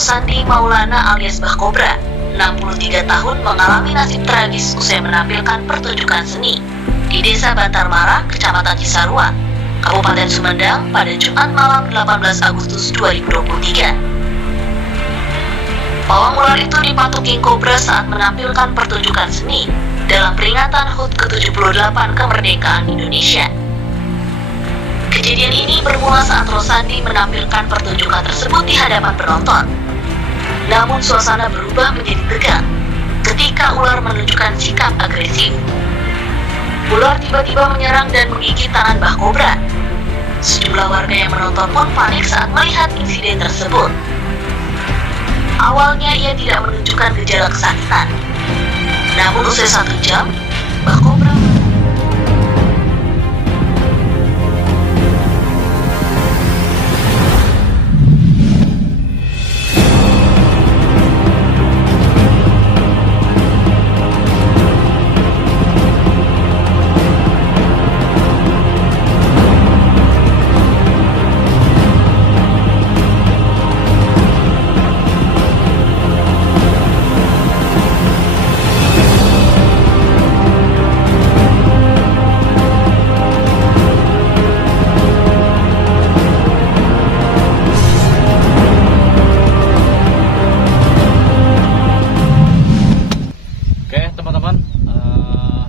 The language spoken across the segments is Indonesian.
Rosandi Maulana alias Mbah Kobra, 63 tahun, mengalami nasib tragis usai menampilkan pertunjukan seni di Desa Bantarmara, Kecamatan Cisarua, Kabupaten Sumedang pada Jumat malam 18 Agustus 2023. Pawang ular itu dipatuk King Cobra saat menampilkan pertunjukan seni dalam peringatan HUT ke-78 kemerdekaan Indonesia. Kejadian ini bermula saat Rosandi menampilkan pertunjukan tersebut di hadapan penonton. Namun suasana berubah menjadi tegang ketika ular menunjukkan sikap agresif. Ular tiba-tiba menyerang dan menggigit tangan Mbah Kobra. Sejumlah warga yang menonton pun panik saat melihat insiden tersebut. Awalnya ia tidak menunjukkan gejala kesakitan. Namun usai 1 jam, Mbah Kobra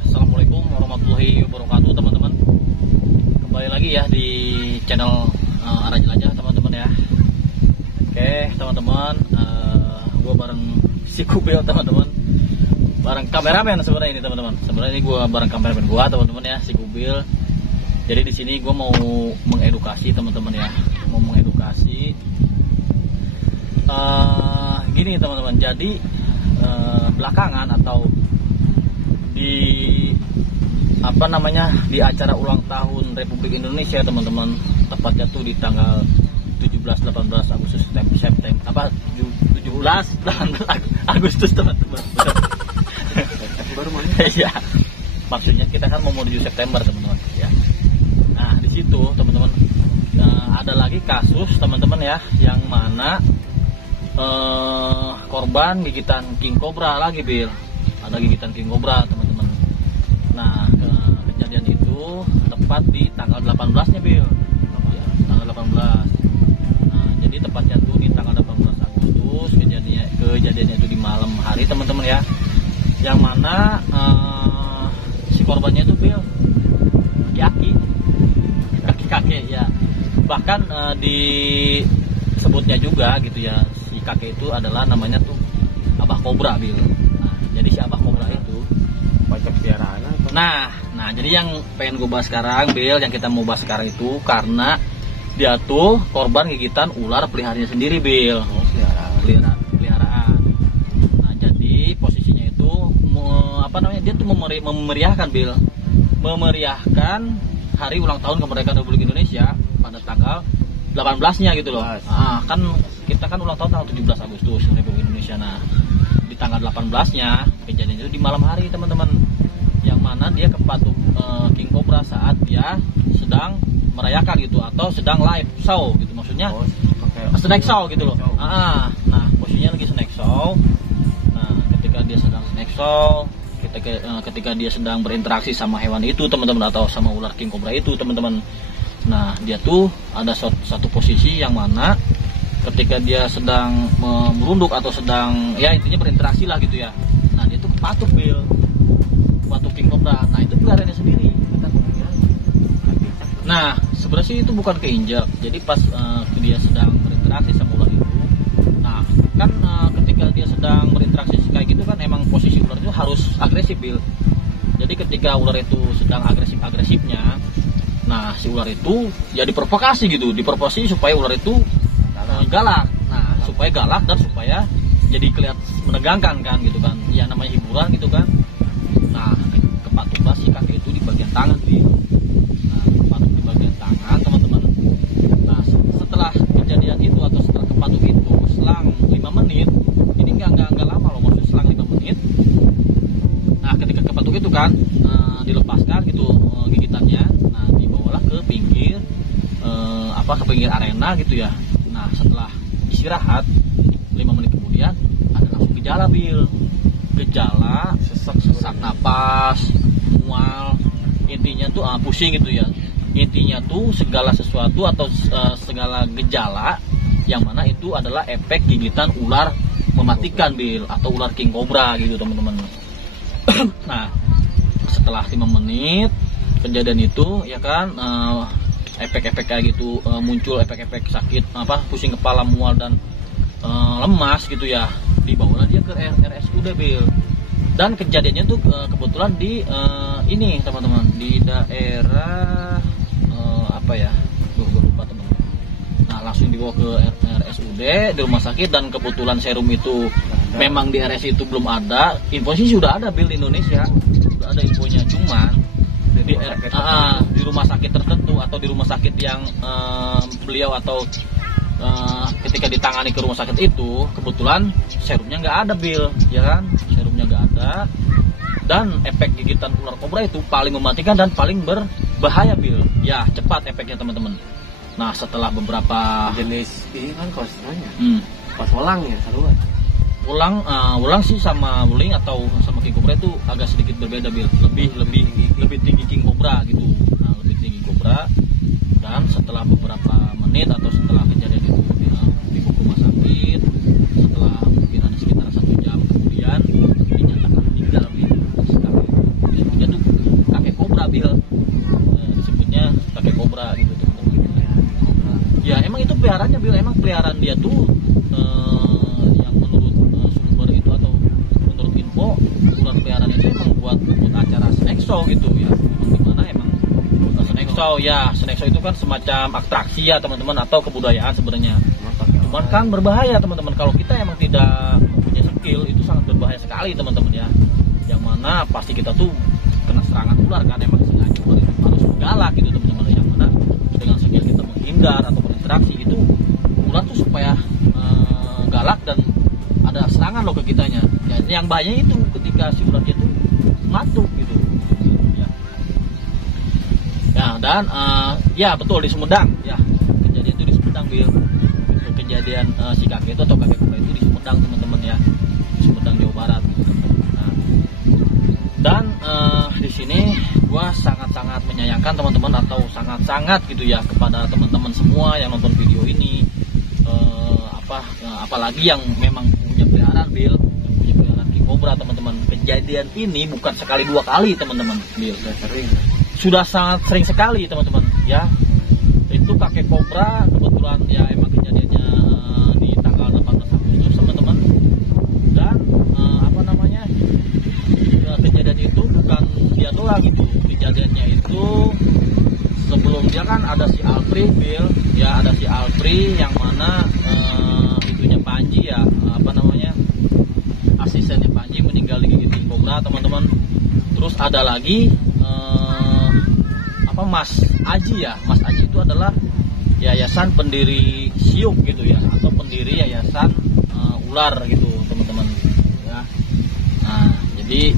Assalamualaikum warahmatullahi wabarakatuh teman-teman. Kembali lagi ya di channel Arah Jelajah teman-teman ya. Oke teman-teman, gue bareng si Kubil teman-teman, bareng kameramen sebenarnya ini teman-teman. Sebenarnya ini gue bareng kameramen gue teman-teman ya, si Kubil. Jadi di sini gue mau mengedukasi teman-teman ya, mau mengedukasi gini teman-teman. Jadi belakangan atau di di acara ulang tahun Republik Indonesia teman-teman, tepatnya tuh di tanggal 17-18 Agustus September 17-18 Agustus teman-teman. Baru mana? Ya, maksudnya kita kan mau menuju September teman-teman ya. Nah di situ teman-teman ada lagi kasus teman-teman ya, yang mana korban gigitan King Cobra lagi Bil. Ada gigitan King Cobra teman-teman. Nah kejadian itu tepat di tanggal 18-nya Bil ya, tanggal 18. Nah jadi tepatnya tuh di tanggal 18 Agustus kejadiannya itu di malam hari teman-teman ya, yang mana si korbannya itu Bil kakek ya, bahkan disebutnya juga gitu ya, si kakek itu adalah namanya tuh Abah Kobra Bil. Jadi si Abah Kobra itu banyak piaraan apa? Nah jadi yang pengen gue bahas sekarang Bil, yang kita mau bahas sekarang itu karena dia tuh korban gigitan ular peliharaannya sendiri Bil. Oh, peliharaan. Nah jadi posisinya itu dia tuh memeriahkan Bil, memeriahkan hari ulang tahun kemerdekaan Republik Indonesia pada tanggal 18-nya gitu loh. Nah, kan kita kan ulang tahun tanggal 17 Agustus Republik Indonesia. Nah di tanggal 18-nya kejadian itu di malam hari teman-teman, yang mana dia kepatuk King Cobra saat dia sedang merayakan gitu, atau sedang live show gitu, maksudnya snack show gitu loh. Nah posisinya lagi snack show. Nah ketika dia sedang snack show, ketika dia sedang berinteraksi sama hewan itu teman-teman, atau sama ular King Cobra itu teman-teman. Nah dia tuh ada satu posisi yang mana ketika dia sedang merunduk atau sedang ya intinya berinteraksi lah gitu ya. Nah dia tuh kepatuk Bil, kepatuk King Cobra. Nah itu peliharaannya sendiri. Nah sebenarnya sih itu bukan keinjak. Jadi pas dia sedang berinteraksi sama ular itu, nah kan ketika dia sedang berinteraksi kayak gitu kan emang posisi ular itu harus agresif Bil. Jadi ketika ular itu sedang agresifnya, nah si ular itu ya diprovokasi gitu, diprovokasi supaya ular itu galak. Nah supaya galak dan supaya jadi kelihatan menegangkan kan gitu kan, ya namanya hiburan gitu kan. Nah kepatuklah si kakek itu di bagian tangan Bil. Nah kepatuk di bagian tangan teman-teman. Nah setelah kejadian itu atau setelah kepatuk itu selang 5 menit, ini nggak lama loh, maksudnya selang 5 menit. Nah ketika kepatuk itu kan dilepaskan gitu gigitannya. Nah dibawalah ke pinggir ke pinggir arena gitu ya. Nah setelah istirahat 5 menit kemudian ada langsung gejala Bil, gejala sesak napas, mual, intinya tuh pusing gitu ya. Intinya tuh segala sesuatu atau segala gejala yang mana itu adalah efek gigitan ular mematikan Bil, atau ular king cobra gitu teman-teman. Nah setelah 5 menit kejadian itu ya kan, efek-efek kayak gitu muncul, efek-efek sakit pusing kepala, mual dan lemas gitu ya, dibawa dia ke RSUD Bil. Dan kejadiannya tuh kebetulan di ini teman-teman, di daerah lupa teman-teman. Nah langsung dibawa ke RSUD di rumah sakit, dan kebetulan serum itu memang di RS itu belum ada. Info sih sudah ada Bil di Indonesia, sudah ada infonya, cuman di rumah sakit tertentu atau di rumah sakit yang beliau atau ketika ditangani ke rumah sakit itu kebetulan serumnya nggak ada Bil, ya kan, serumnya nggak ada. Dan efek gigitan ular kobra itu paling mematikan dan paling berbahaya Bil, ya cepat efeknya teman-teman. Nah setelah beberapa jenis ini kan kalau istilahnya pas ulang ya saluran. Ulang sih sama wuling atau sama king cobra itu agak sedikit berbeda Bil, lebih tinggi king cobra gitu. Nah lebih tinggi cobra. Dan setelah beberapa menit atau setelah kejadian itu dibawa ke rumah sakit, setelah mungkin ada sekitar 1 jam kemudian dinyatakan meninggal Bil. Disebutnya tuh kakek kobra Bil, disebutnya kakek kobra gitu teman-teman. Ya emang itu peliharaannya Bil, emang peliharaan dia tuh yang menurut sumber itu atau menurut info, ular peliharaan itu emang buat acara snack show gitu ya. Dimana emang snack show ya, snack show itu kan semacam atraksi ya teman-teman, atau kebudayaan sebenarnya. Cuman kan berbahaya teman-teman, kalau kita emang tidak mempunyai skill itu sangat berbahaya sekali teman-teman ya. Yang mana pasti kita tuh kena serangan ular kan, emang sengaja ular itu harus galak gitu teman-teman. Yang mana dengan skill kita menghindar atau berinteraksi itu ular tuh supaya galak dan ada serangan loh ke kitanya. Ya, yang bahaya itu ketika si ular itu matuk gitu. Ya dan ya betul di Sumedang ya, kejadian itu di Sumedang Bil. Itu kejadian si kakek itu atau kakek kobra itu di Sumedang teman-teman ya, di Sumedang Jawa Barat gitu. Nah, dan di sini gua sangat-sangat menyayangkan teman-teman, atau sangat-sangat gitu ya kepada teman-teman semua yang nonton video ini, apalagi yang memang punya peliharaan Bil, yang punya peliharaan king cobra teman-teman. Kejadian ini bukan sekali 2 kali teman-teman Bil, sudah sangat sering sekali teman-teman ya. Itu kakek kobra kebetulan ya emang kejadiannya di tanggal 18 Agustus teman-teman. Dan kejadian itu bukan dia doang gitu, kejadiannya itu sebelum dia kan ada si Alfri Bil ya, ada si Alfri yang mana itunya Panji ya, asistennya Panji meninggal digigit king cobra teman-teman. Terus ada lagi Mas Aji ya, Mas Aji itu adalah yayasan pendiri Siuk gitu ya, atau pendiri yayasan ular gitu teman-teman ya. Nah jadi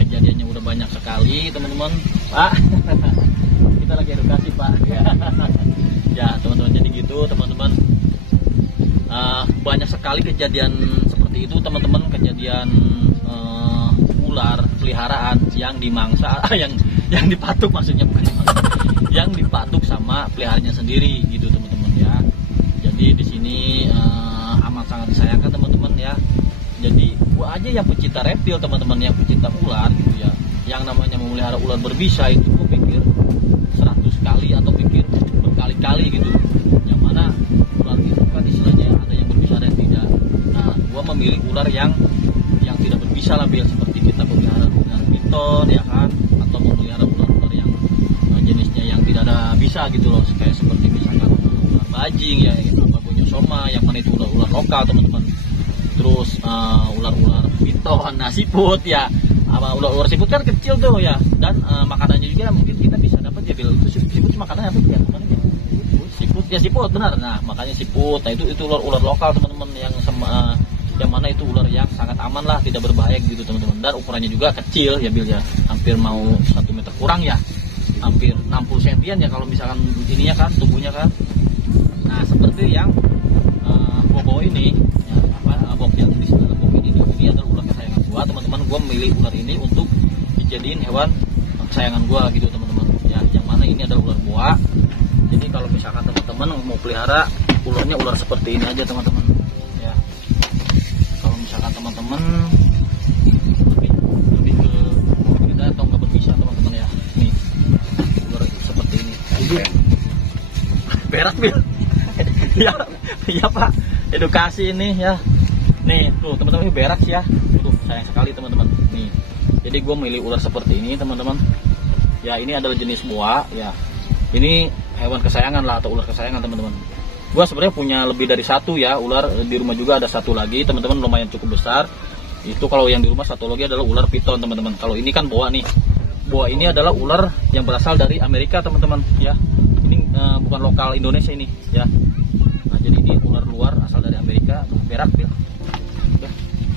kejadiannya udah banyak sekali teman-teman Pak. Kita lagi edukasi Pak. Ya teman-teman, jadi gitu teman-teman, banyak sekali kejadian seperti itu teman-teman, kejadian ular peliharaan yang dimangsa, yang dipatuk maksudnya, bukan yang dipatuk sama peliharaannya sendiri gitu teman-teman ya. Jadi di sini amat sangat disayangkan teman-teman ya. Jadi gua aja yang pecinta reptil teman-teman, yang pecinta ular gitu ya, yang namanya memelihara ular berbisa itu gua pikir 100 kali atau pikir berkali-kali gitu. Yang mana ular itu kan istilahnya ada yang berbisa dan tidak. Nah gua memilih ular yang tidak berbisa lah Bil, seperti kita memelihara ular piton ya kan, atau memelihara ular-ular yang jenisnya yang tidak ada bisa gitu loh, kayak seperti misalkan ular bajing ya, Bonyosoma yang mana itu ular-ular lokal teman-teman. Terus ular-ular piton, nah siput ya, ular-ular siput kan kecil tuh ya, dan makanannya juga mungkin kita bisa dapat ya Bil. Itu siput makanannya apa ya? Siput ya, siput benar. Nah makanya siput, nah itu ular-ular lokal teman-teman, yang mana itu ular yang sangat aman lah, tidak berbahaya gitu teman-teman. Dan ukurannya juga kecil ya Bil ya, hampir mau 1 meter kurang ya, hampir 60 cm ya kalau misalkan ininya kan, tubuhnya kan. Nah seperti yang gua bawa ini ya, gue memilih ular ini untuk dijadiin hewan kesayangan gue gitu teman-teman ya, yang mana ini adalah ular boa. Jadi kalau misalkan teman-teman mau pelihara ularnya ular seperti ini aja teman-teman ya. Kalau misalkan teman-teman lebih ke berbeda atau nggak berbisa teman-teman ya, nih ular seperti ini. Berat Bil. Ya, iya Pak. Edukasi ini ya. Nih, tuh teman-teman ini berak sih ya. Tuh sayang sekali teman-teman. Nih. Jadi gue milih ular seperti ini teman-teman. Ya, ini adalah jenis boa ya. Ini hewan kesayangan lah atau ular kesayangan teman-teman. Gue sebenarnya punya lebih dari satu ya ular, di rumah juga ada satu lagi teman-teman, lumayan cukup besar. Itu kalau yang di rumah satu lagi adalah ular piton teman-teman. Kalau ini kan boa nih. Boa ini adalah ular yang berasal dari Amerika teman-teman ya. Ini bukan lokal Indonesia ini ya. Nah, jadi ini ular luar asal dari Amerika. Berak ya.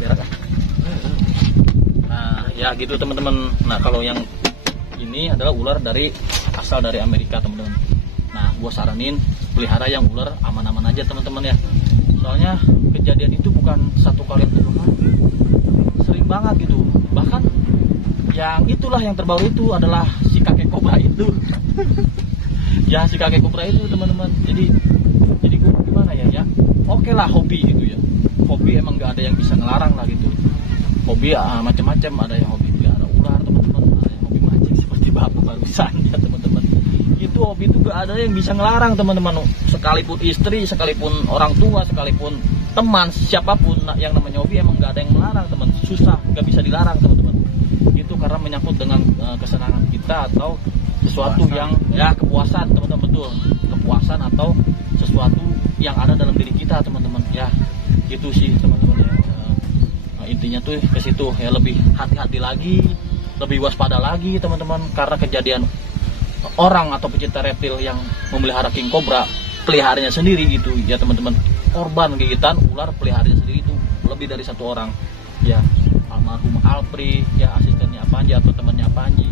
Berak ya. Nah ya gitu teman-teman. Nah kalau yang ini adalah ular dari asal dari Amerika teman-teman. Nah gue saranin pelihara yang ular aman-aman aja teman-teman ya. Soalnya kejadian itu bukan satu kali atau dua kali, sering banget gitu. Bahkan yang itulah yang terbaru itu adalah si kakek kobra itu. Ya si kakek kobra itu teman-teman. Jadi gue gimana ya? Oke lah hobi gitu ya. Hobi emang gak ada yang bisa ngelarang lah gitu. Hobi macam-macam, ada yang hobi pelihara ular teman-teman, ada yang hobi mancing seperti bapak barusan ya teman-teman. Itu hobi itu gak ada yang bisa ngelarang teman-teman. Sekalipun istri, sekalipun orang tua, sekalipun teman, siapapun yang namanya hobi emang gak ada yang melarang teman. Susah, gak bisa dilarang teman-teman. Itu karena menyangkut dengan kesenangan kita atau sesuatu yang ya kepuasan teman-teman, betul, kepuasan atau sesuatu yang ada dalam diri kita teman-teman ya. Gitu sih teman-teman ya. Intinya tuh ke situ ya, lebih hati-hati lagi, lebih waspada lagi teman-teman, karena kejadian orang atau pecinta reptil yang memelihara king cobra peliharanya sendiri gitu ya teman-teman, korban gigitan ular peliharanya sendiri itu lebih dari satu orang ya. Almarhum Alpri ya, asistennya Panji atau temannya Panji.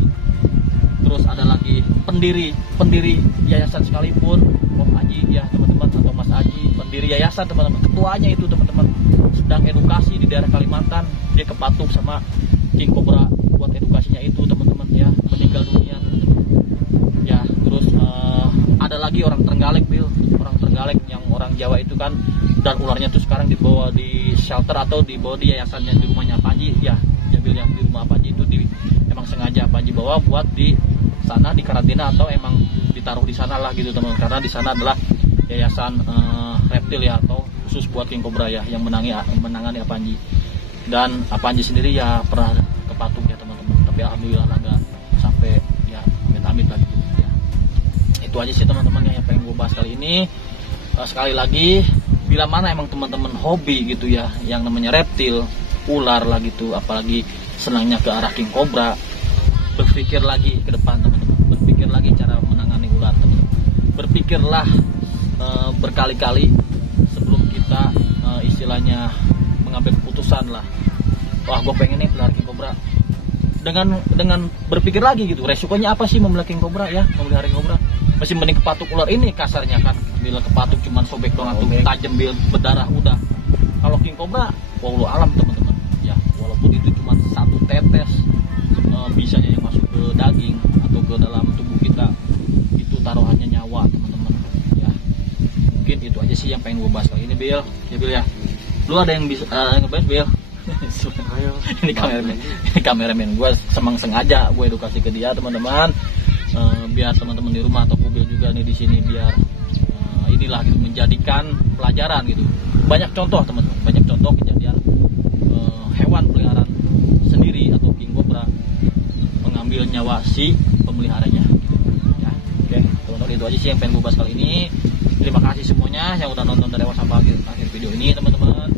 Terus ada lagi pendiri yayasan sekalipun, Om Aji ya teman-teman, atau Mas Aji, pendiri yayasan teman-teman, ketuanya itu teman-teman sedang edukasi di daerah Kalimantan, dia kepatuk sama king cobra buat edukasinya itu teman-teman ya, meninggal dunia teman-teman ya. Terus ada lagi orang Trenggalek Bil, orang Trenggalek yang orang Jawa itu kan, dan ularnya tuh sekarang dibawa di shelter atau dibawa di yayasannya di rumahnya Panji ya, Bil ya, di rumah Panji itu emang sengaja Panji bawa buat di sana di karantina atau emang ditaruh di sana lah gitu teman, karena di sana adalah yayasan reptil ya, atau khusus buat king cobra ya, yang menangani Apanji. Dan Apanji sendiri ya pernah kepatung ya teman-teman, tapi alhamdulillah nggak sampai ya amit-amit lah gitu ya. Itu aja sih teman-teman yang pengen gue bahas kali ini. Sekali lagi, bila mana emang teman-teman hobi gitu ya, yang namanya reptil, ular lah gitu, apalagi senangnya ke arah king cobra, berpikir lagi ke depan teman-teman, berpikir lagi cara menangani ular teman-teman, berpikirlah berkali-kali sebelum kita istilahnya mengambil keputusan lah, wah gue pengen nih pelihara king cobra, dengan berpikir lagi gitu, resikonya apa sih memelihara king cobra ya, memelihara king cobra. Masih mending kepatuk ular ini kasarnya kan, bila kepatuk cuman sobek doang atau tajam berdarah udah. Kalau king cobra wallahu alam teman-teman ya, walaupun itu cuma satu tetes bisanya yang masuk ke daging atau ke dalam tubuh kita, itu taruhannya nyawa teman-teman ya. Mungkin itu aja sih yang pengen gue bahas kali ini Bil ya. Bil ya, lu ada yang bisa ngebahas Bil? Ini kameramen gue sengaja gue edukasi ke dia teman-teman, biar teman-teman di rumah atau Bil juga nih di sini biar inilah gitu, menjadikan pelajaran gitu. Banyak contoh teman-teman, banyak contoh kejadian hewan peliharaan sendiri atau king cobra mengambil nyawa si pemeliharanya gitu ya. Oke teman-teman, itu aja sih yang pengen gue bahas kali ini. Terima kasih semuanya yang udah nonton dari awal sampai akhir video ini teman-teman.